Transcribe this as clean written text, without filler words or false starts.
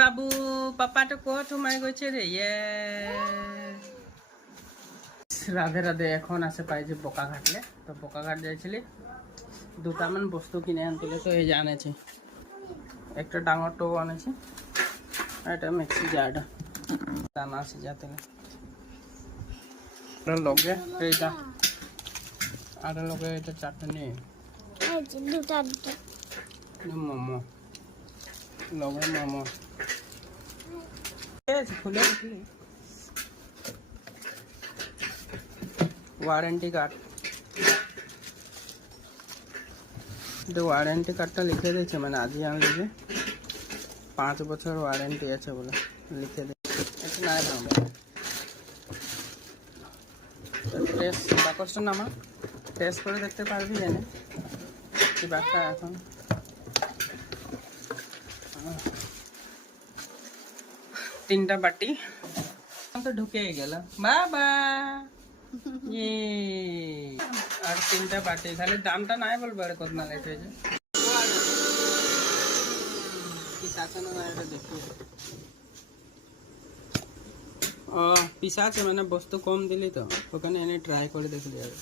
বাবু পাপাটা কত মাই গেছে রে রাধে রাধে। এখন আছে পাইছি বোকাঘাটলে, তো বোকাঘাট যাইছিলি দুটামান বস্তু কিনে আনছিলে, তো এই যে আনেছি একটা ডাঙর টোপ আনেছি, এটা মিক্সি জারটা দানা আছে যাতে লগে এইটা আর লগে এটা চাটনি দুটা মোমো লগে মোমো খুলে খুলে ওয়ারেন্টি কার্ড, ওয়ারেন্টি কার্ডটা লিখে দিয়েছে, মানে আজই আনলে যে 5 বছর ওয়ারেন্টি আছে বলে লিখে দিয়েছে। এটা নাই ভাঙবে। টেস্ট বাকসটা নামা, টেস্ট করে দেখতে পারবি জানে কি ব্যাগটা। এখন 3টা বাটি তো ঢুকে গেল বাবা। আর 3টা বাটি, তাহলে দামটা নাই বলবো আর কত না লেট হয়েছে। ও পিসা আছে, মানে বস্তু কম দিলি তো ওখানে এনে ট্রাই করে দেখলি যাবে।